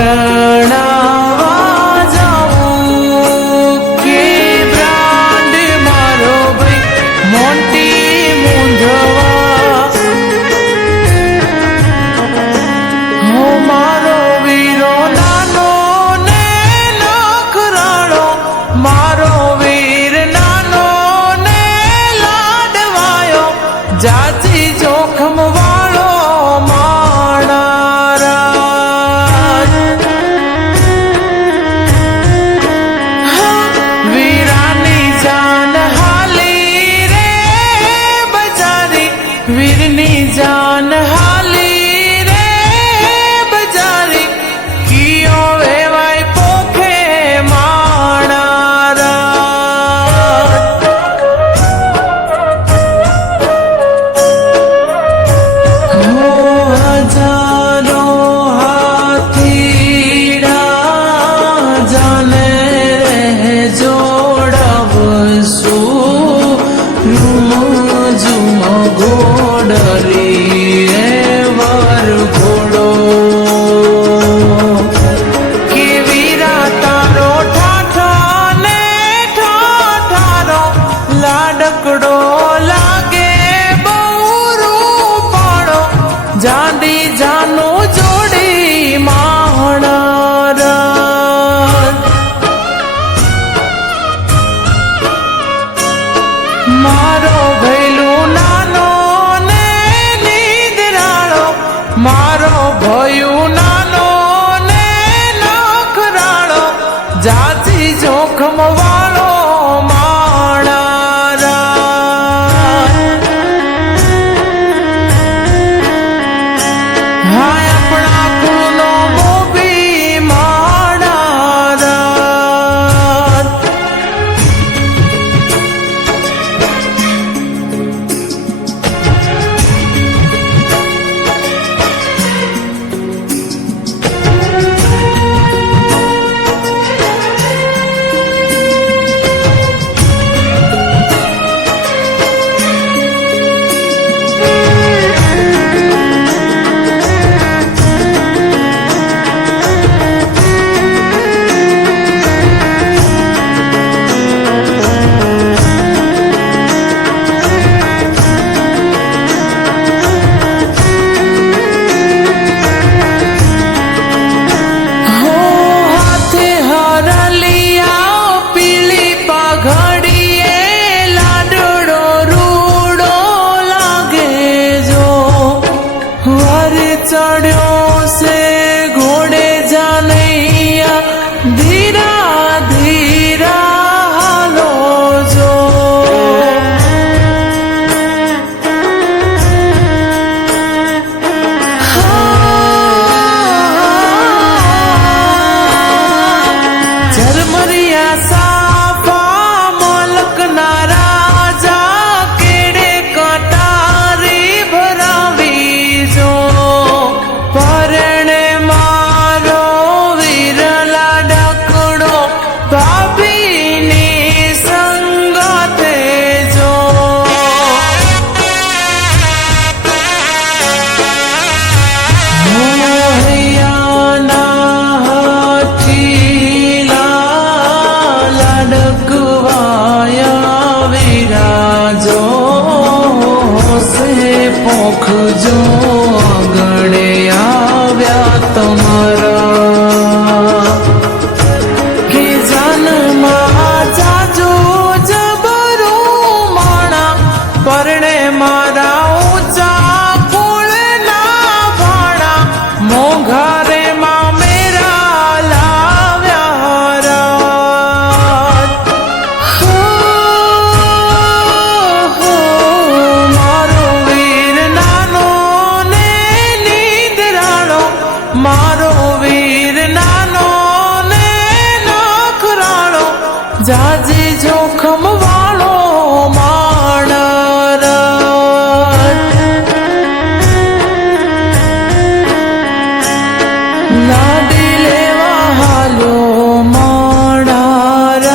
પરણાવા જાઉં કે બ્રાન્ડ મારો ભાઈ મોટી મૂંધવા હો મારો વીરો નાનો ને નખરાળો મારો વીર નાનો ને લાડવાયો જાજી જોખમ વાળો માણારાજ વીરાની જાન હાલી રે બજારી વીરની જાન હાલી રે બજારી કિયો વેવાય પોખે માણારાજ હજારો હાથીડા જાને રે જોડવશું રૂમ ઝુમ ઘોડરી રે વર ઘોડો કે વીરા તારો ઠાઠો ને ઠાઠારો લાડકડો લાગે બહુ રૂપાળો જાંડી જાનો જોડી માહણારાજ મારો ભૈલું નાનો ને નીંદરાળો મારો ભયું નાનો ને નખરાળો જાજી જોખમ વાળો માણારાજ હાય આપણા કુળનો મોભી માણારાજ હો હાથે હરલિયા પીળી પાઘડીએ લાડડો રૂડો લાગે જો વર ચડ્યો સે ઘોડે જાનૈયા ધીરા ધીરા હાલો જો ઝરમરિયા સાફા મલકના રાજા કેડે કટારી ભરાવી જો પરણે મારો વીર લાડકડો ભાભીની સંગાતે જો મોહૈયાના હઠીલા લાડકવાયા વિરાજો સે પોખજો આંગણે આવ્યા તમારા કે જાનમાં જાજો જબરું માણા પરણે મારા ઊંચા કુળના ભાણા મોંઘારે માં મેરા લાવ્યા રાજ મારો વીર નાનો ને નીંદરાળો મારો વીર નાનો ને નખરાળો જાજી જોખમ વાળો માણારાજ લાડી લેવા હાલ્યો માણારાજ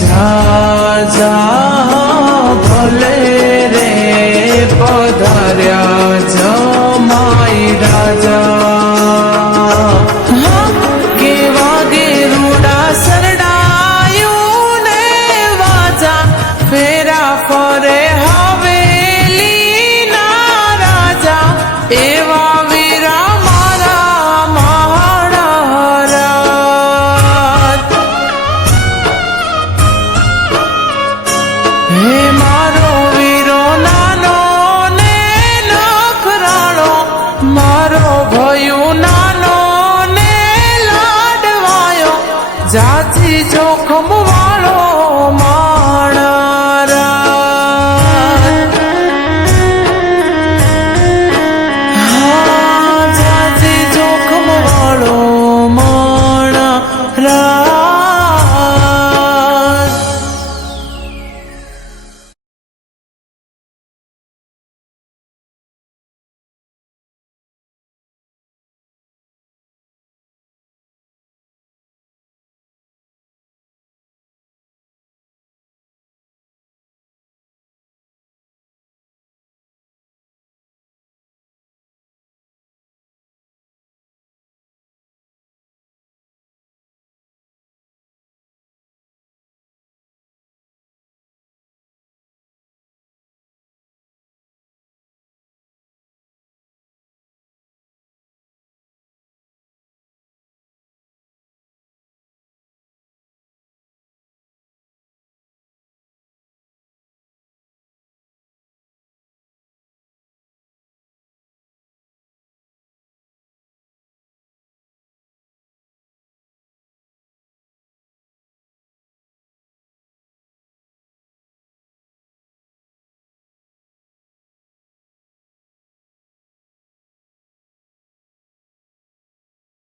જા જા ભલે રે પધાર્યા જમાઈ રાજા કેવા ગેરુડા સરડાયું ને વાજા ફેરા ફરે હવેલી ના રાજા એવા વીરા મારા મહારાજ હે મારો વીરો નાનો ને નખરાળો મારો ભયું નાનો ને લાડવાયો જાજી જોખમ વાળો